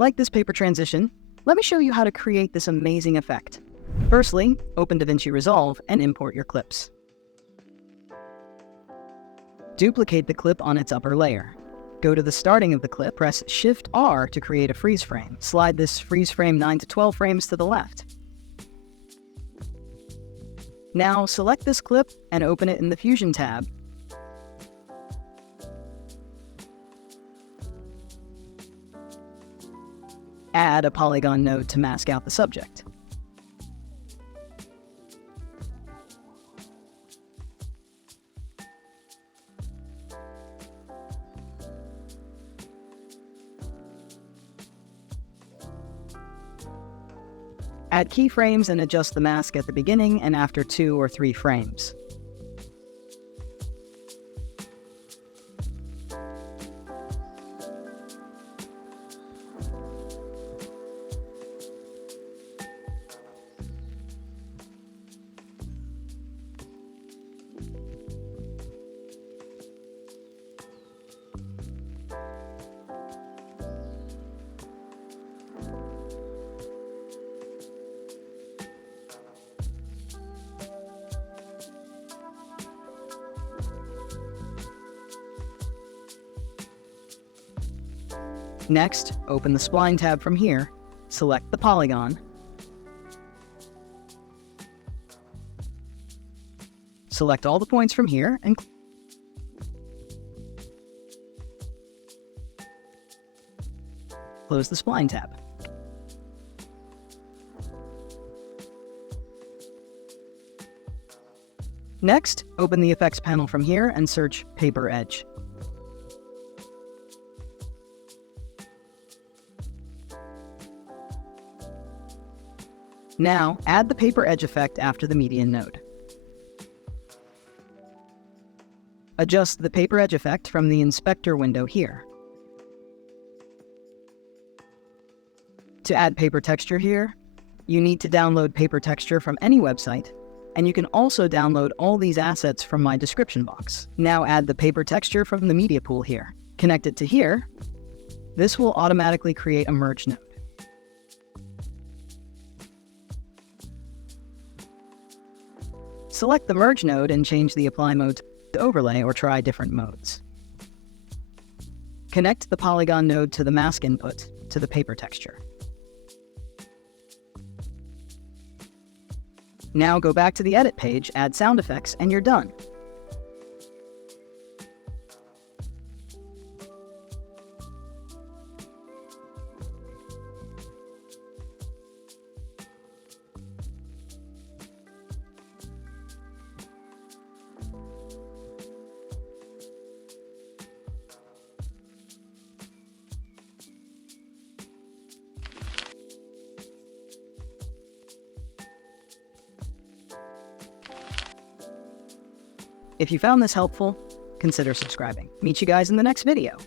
Like this paper transition, let me show you how to create this amazing effect. Firstly, open Davinci Resolve and import your clips. Duplicate the clip on its upper layer. Go to the starting of the clip, press Shift-R to create a freeze frame. Slide this freeze frame 9 to 12 frames to the left. Now select this clip and open it in the Fusion tab. Add a polygon node to mask out the subject. Add keyframes and adjust the mask at the beginning and after 2 or 3 frames. Next, open the Spline tab from here, select the polygon, select all the points from here, and close the Spline tab. Next, open the Effects panel from here and search Paper Edge. Now, add the Paper Edge effect after the median node. Adjust the Paper Edge effect from the Inspector window here. To add paper texture here, you need to download paper texture from any website, and you can also download all these assets from my description box. Now add the paper texture from the media pool here. Connect it to here. This will automatically create a merge node. Select the Merge node and change the Apply mode to Overlay or try different modes. Connect the Polygon node to the mask input to the paper texture. Now go back to the Edit page, add sound effects, and you're done. If you found this helpful, consider subscribing. Meet you guys in the next video.